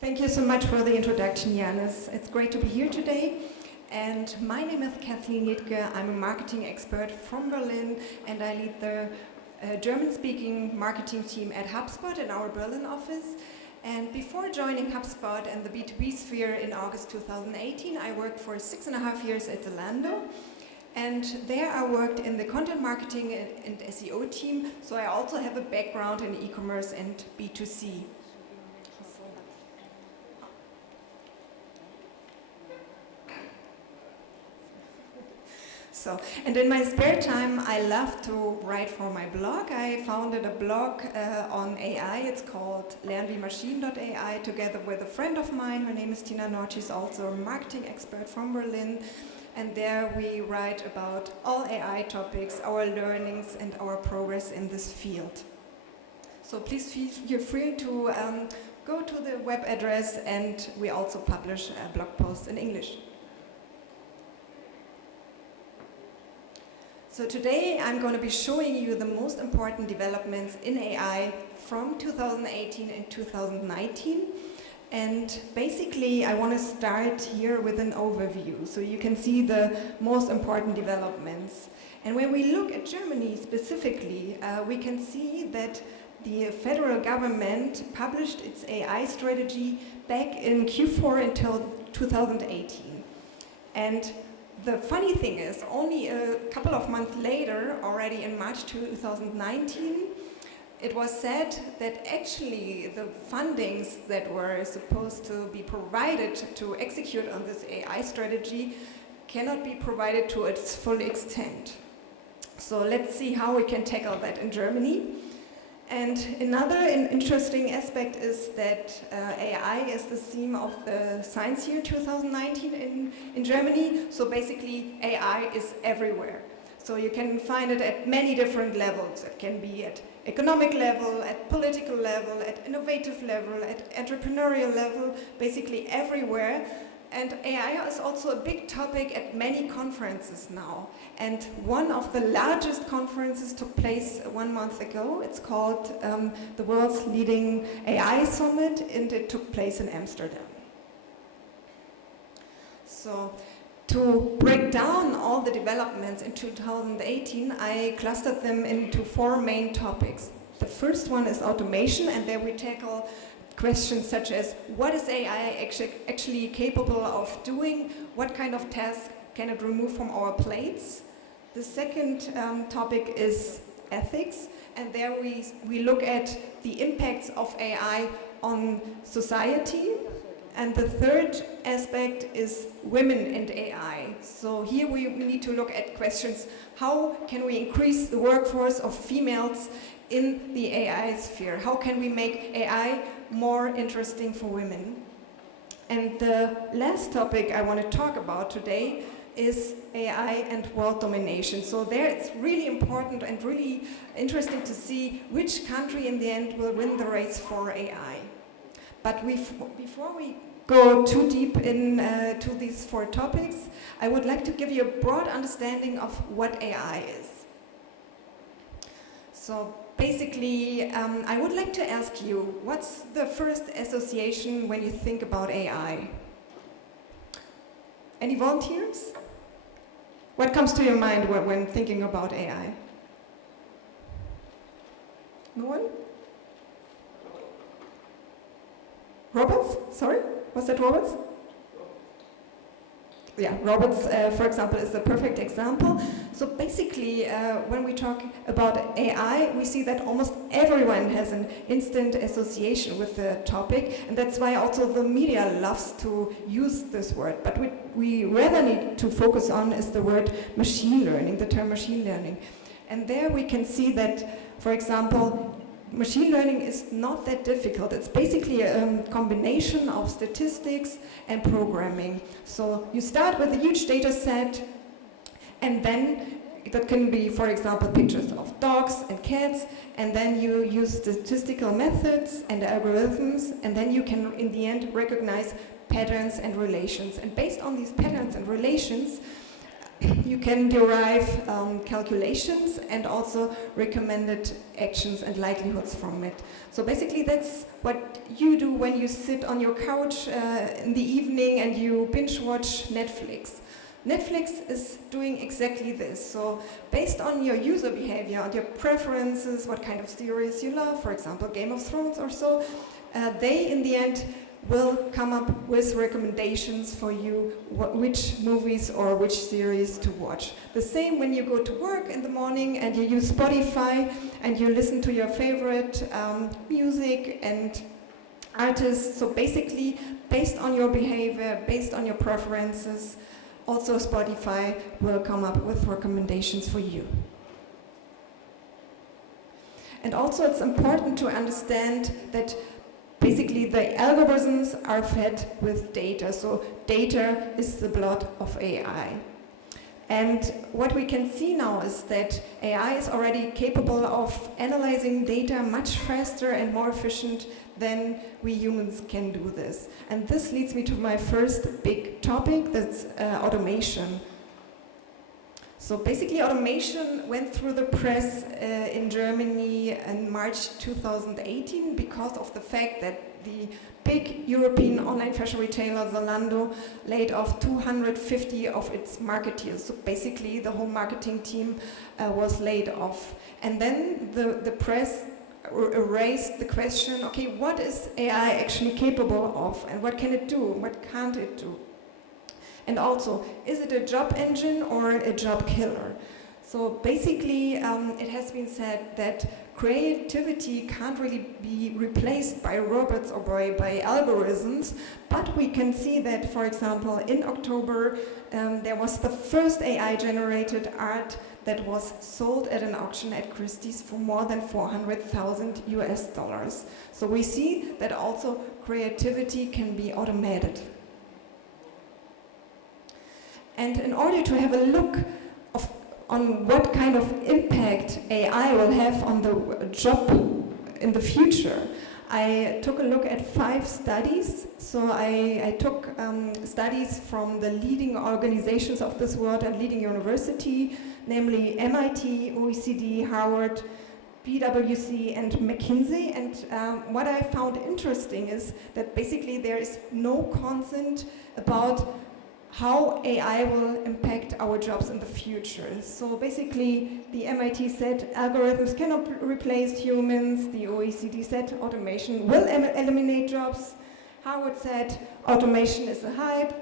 Thank you so much for the introduction, Janis. It's great to be here today. And my name is Kathleen Jaedtke. I'm a marketing expert from Berlin, and I lead the German-speaking marketing team at Hubspot in our Berlin office. And before joining Hubspot and the B2B sphere in August 2018, I worked for 6.5 years at Zalando. And there I worked in the content marketing and SEO team, so I also have a background in e-commerce and B2C. And in my spare time, I love to write for my blog. I founded a blog on AI. It's called Landviewmachineai, together with a friend of mine. Her name is Tina Nord. She's also a marketing expert from Berlin. And there we write about all AI topics, our learnings, and our progress in this field. So please feel free to go to the web address, and we also publish blog posts in English. So today I'm going to be showing you the most important developments in AI from 2018 and 2019. And basically I want to start here with an overview so you can see the most important developments. And when we look at Germany specifically, we can see that the federal government published its AI strategy back in Q4 until 2018. And the funny thing is, only a couple of months later, already in March 2019, it was said that actually the fundings that were supposed to be provided to execute on this AI strategy cannot be provided to its full extent. So let's see how we can tackle that in Germany. And another interesting aspect is that AI is the theme of the Science Year 2019 in Germany. So basically AI is everywhere. So you can find it at many different levels. It can be at economic level, at political level, at innovative level, at entrepreneurial level, basically everywhere. And AI is also a big topic at many conferences now. And one of the largest conferences took place 1 month ago. It's called the World's Leading AI Summit, and it took place in Amsterdam. So to break down all the developments in 2018, I clustered them into 4 main topics. The first one is automation, and there we tackle questions such as, what is AI actually capable of doing? What kind of tasks can it remove from our plates? The second topic is ethics, and there we look at the impacts of AI on society. And the third aspect is women and AI. So here we need to look at questions, how can we increase the workforce of females in the AI sphere? How can we make AI more interesting for women? And the last topic I want to talk about today is AI and world domination. So there it's really important and really interesting to see which country in the end will win the race for AI. But before we go too deep into these 4 topics, I would like to give you a broad understanding of what AI is. So basically, I would like to ask you, what's the first association when you think about AI? Any volunteers? What comes to your mind when thinking about AI? No one? Robots? Sorry? Was that robots? Yeah, robots, for example, is a perfect example. So basically, when we talk about AI, we see that almost everyone has an instant association with the topic, and that's why also the media loves to use this word. But what we rather need to focus on is the word machine learning, the term machine learning. And there we can see that, for example, machine learning is not that difficult. It's basically a combination of statistics and programming. So you start with a huge data set, and then that can be, for example, pictures of dogs and cats, and then you use statistical methods and algorithms, and then you can, in the end, recognize patterns and relations. And based on these patterns and relations, you can derive calculations and also recommended actions and likelihoods from it. So basically that's what you do when you sit on your couch in the evening and you binge watch Netflix. Netflix is doing exactly this. So based on your user behavior, on your preferences, what kind of series you love, for example, Game of Thrones or so, they in the end will come up with recommendations for you which movies or which series to watch. The same when you go to work in the morning and you use Spotify and you listen to your favorite music and artists. So basically, based on your behavior, based on your preferences, also Spotify will come up with recommendations for you. And also it's important to understand that basically the algorithms are fed with data. So data is the blood of AI. And what we can see now is that AI is already capable of analyzing data much faster and more efficient than we humans can do this. And this leads me to my first big topic, that's automation. So basically automation went through the press in Germany in March 2018 because of the fact that the big European online fashion retailer Zalando laid off 250 of its marketeers. So basically the whole marketing team was laid off. And then the press raised the question, okay, what is AI actually capable of and what can it do, what can't it do? And also, is it a job engine or a job killer? So basically, it has been said that creativity can't really be replaced by robots or by algorithms, but we can see that, for example, in October, there was the first AI-generated art that was sold at an auction at Christie's for more than $400,000 US. So we see that also creativity can be automated. And in order to have a look on what kind of impact AI will have on the job in the future, I took a look at 5 studies. So I took studies from the leading organizations of this world and leading university, namely MIT, OECD, Harvard, PwC and McKinsey. And what I found interesting is that basically there is no consent about how AI will impact our jobs in the future. So basically, the MIT said algorithms cannot replace humans. The OECD said automation will eliminate jobs. Harvard said automation is a hype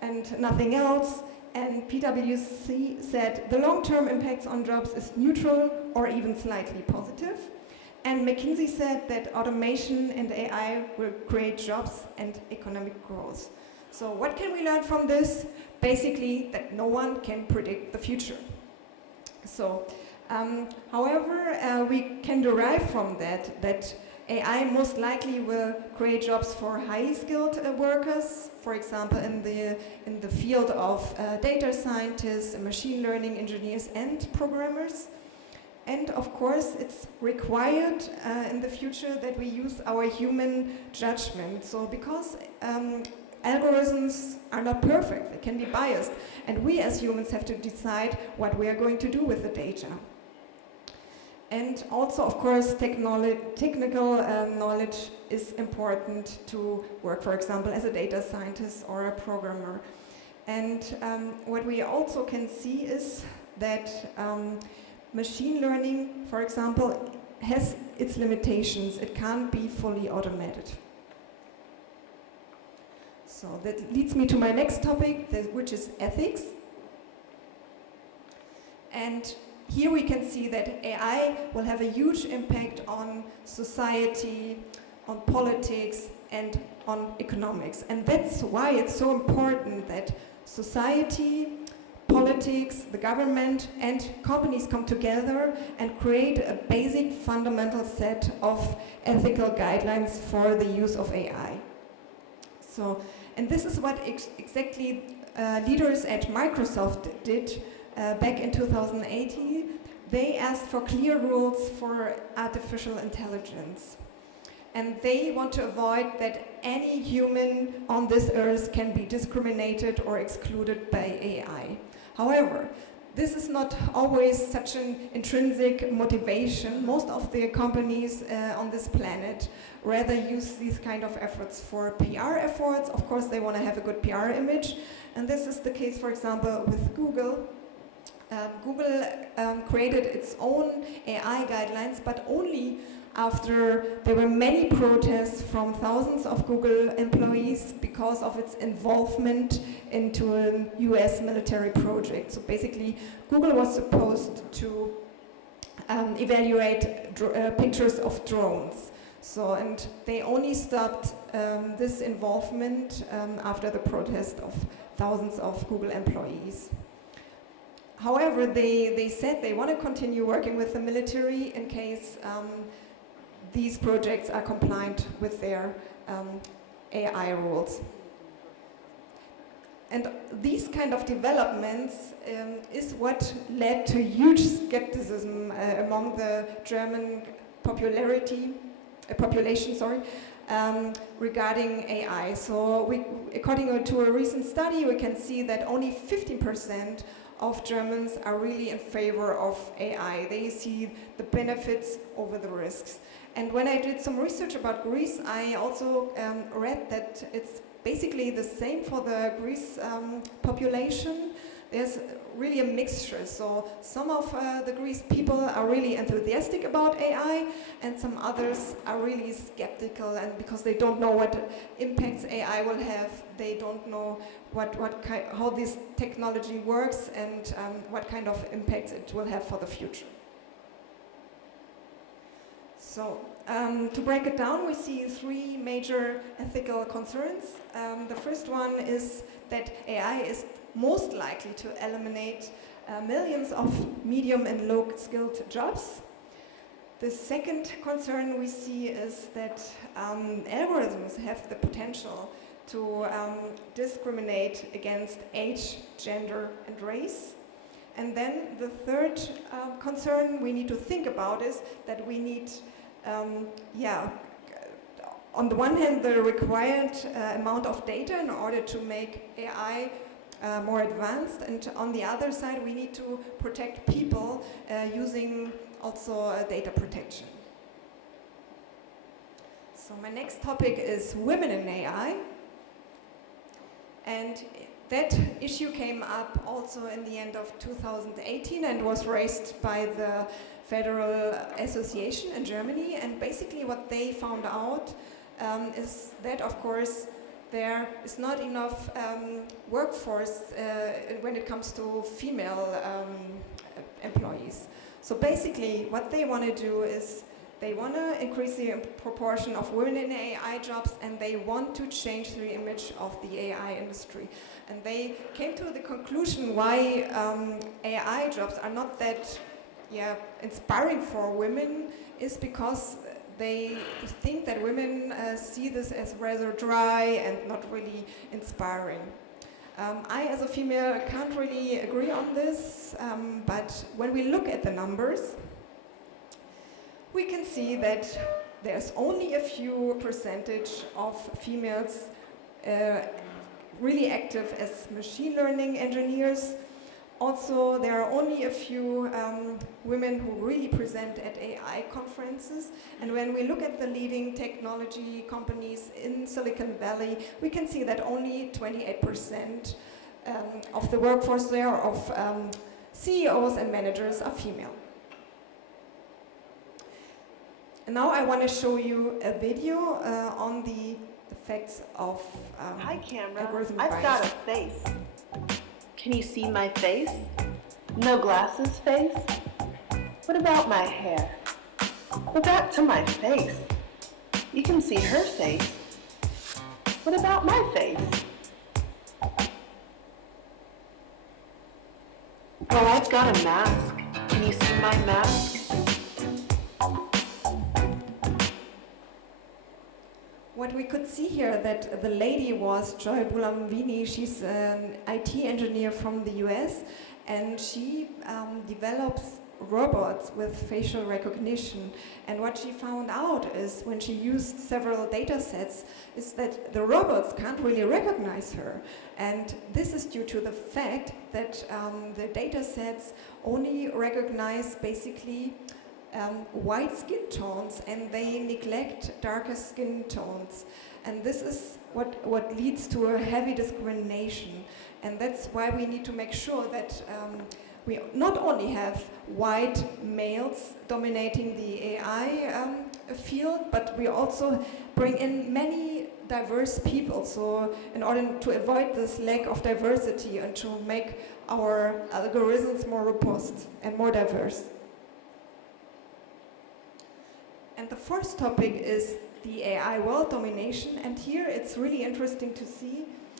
and nothing else. And PwC said the long-term impacts on jobs is neutral or even slightly positive. And McKinsey said that automation and AI will create jobs and economic growth. So what can we learn from this? Basically, that no one can predict the future. So, however, we can derive from that AI most likely will create jobs for highly skilled workers, for example, in the field of data scientists, machine learning engineers, and programmers. And of course, it's required in the future that we use our human judgment. So, because algorithms are not perfect, they can be biased, and we as humans have to decide what we are going to do with the data. And also, of course, technical knowledge is important to work, for example, as a data scientist or a programmer. And what we also can see is that machine learning, for example, has its limitations. It can't be fully automated. So that leads me to my next topic, which is ethics. And here we can see that AI will have a huge impact on society, on politics, and on economics. And that's why it's so important that society, politics, the government, and companies come together and create a basic fundamental set of ethical guidelines for the use of AI. So, and this is what exactly leaders at Microsoft did back in 2018. They asked for clear rules for artificial intelligence. And they want to avoid that any human on this earth can be discriminated or excluded by AI. However, this is not always such an intrinsic motivation. Most of the companies on this planet rather use these kind of efforts for PR efforts. Of course, they want to have a good PR image. And this is the case, for example, with Google. Google created its own AI guidelines, but only after there were many protests from thousands of Google employees because of its involvement into a US military project. So basically, Google was supposed to evaluate pictures of drones. So, and they only stopped this involvement after the protest of thousands of Google employees. However, they said they want to continue working with the military in case these projects are compliant with their AI rules. And these kind of developments is what led to huge skepticism among the German population, regarding AI. So according to a recent study, we can see that only 15% of Germans are really in favor of AI. They see the benefits over the risks. And when I did some research about Greece, I also read that it's basically the same for the Greece population. There's really a mixture. So some of the Greece people are really enthusiastic about AI, and some others are really skeptical, and because they don't know what impacts AI will have, they don't know how this technology works and what kind of impacts it will have for the future. So, to break it down, we see three major ethical concerns. The first one is that AI is most likely to eliminate millions of medium and low-skilled jobs. The second concern we see is that algorithms have the potential to discriminate against age, gender, and race. And then the third concern we need to think about is that we need on the one hand, the required amount of data in order to make AI more advanced, and on the other side, we need to protect people using also data protection. So my next topic is women in AI, and that issue came up also in the end of 2018 and was raised by the Federal Association in Germany. And basically what they found out is that, of course, there is not enough workforce when it comes to female employees. So basically what they want to do is they want to increase the proportion of women in AI jobs, and they want to change the image of the AI industry. And they came to the conclusion why AI jobs are not that inspiring for women is because they think that women see this as rather dry and not really inspiring. I, as a female, can't really agree on this, but when we look at the numbers, we can see that there's only a few percentage of females really active as machine learning engineers. Also, there are only a few women who really present at AI conferences. And when we look at the leading technology companies in Silicon Valley, we can see that only 28% of the workforce there of CEOs and managers are female. And now I want to show you a video on the effects of Hi, camera. algorithm I've bias. got a face. Can you see my face? No glasses face? What about my hair? Well, back to my face. You can see her face. What about my face? Well, I've got a mask. Can you see my mask? What we could see here, that the lady was Joy Bulamwini. She's an IT engineer from the US, and she develops robots with facial recognition. And what she found out is, when she used several data sets, is that the robots can't really recognize her. And this is due to the fact that the data sets only recognize basically white skin tones, and they neglect darker skin tones. And this is what leads to a heavy discrimination. And that's why we need to make sure that we not only have white males dominating the AI field, but we also bring in many diverse people. So in order to avoid this lack of diversity and to make our algorithms more robust and more diverse. And the first topic is the AI world domination. And here it's really interesting to see